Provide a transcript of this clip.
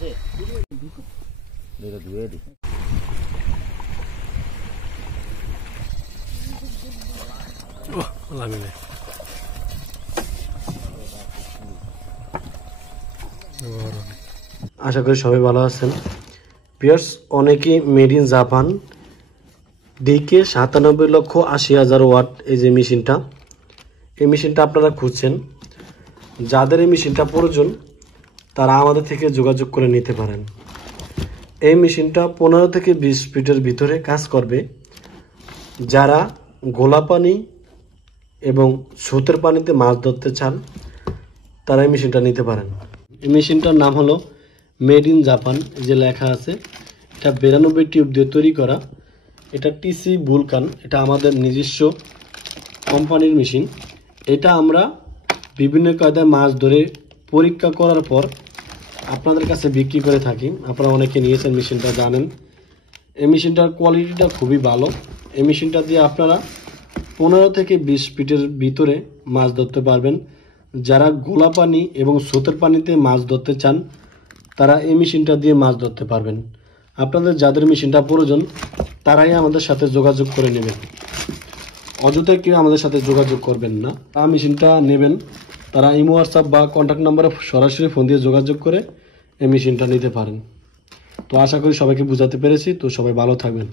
আশা করি সবাই ভালো আছেন। পিয়ার্স অনেকে made in Japan DK 97,80,000 watt এই যে মেশিনটা, এই মেশিনটা আপনারা খুঁজছেন। যাদের এই মেশিনটা প্রয়োজন তারা আমাদের থেকে যোগাযোগ করে নিতে পারেন। এই মেশিনটা 15 থেকে 20 ফিটের ভিতরে কাজ করবে। যারা গোলা পানি এবং স্রোতের পানিতে মাছ ধরতে চান তারা এই মেশিনটা নিতে পারেন। এই মেশিনটার নাম হলো মেড ইন জাপান, যে লেখা আছে। এটা 92 টিউব দিয়ে তৈরি করা। এটা টিসি বুলকান, এটা আমাদের নিজস্ব কোম্পানির মেশিন। এটা আমরা বিভিন্ন কায়দায় মাছ ধরে পরীক্ষা করার পর আপনাদের কাছে বিক্রি করে থাকি। আপনারা অনেকে নিয়েছেন, মেশিনটা জানেন। এই মেশিনটার কোয়ালিটিটা খুবই ভালো। এই মেশিনটা দিয়ে আপনারা 15 থেকে 20 ফিটের ভিতরে মাছ ধরতে পারবেন। যারা গোলা পানি এবং স্রোতের পানিতে মাছ ধরতে চান তারা এই মেশিনটা দিয়ে মাছ ধরতে পারবেন। আপনাদের যাদের মেশিনটা প্রয়োজন তারাই আমাদের সাথে যোগাযোগ করে নেবেন। অযথা কেউ আমাদের সাথে যোগাযোগ করবেন না। মেশিনটা নেবেন তারা ইমো, হোয়াটসঅ্যাপ বা কন্ট্যাক্ট নাম্বারে সরাসরি ফোন দিয়ে যোগাযোগ করে এই মেশিনটা নিতে পারেন। তো আশা করি সবাইকে বোঝাতে পেরেছি। তো সবাই ভালো থাকবেন।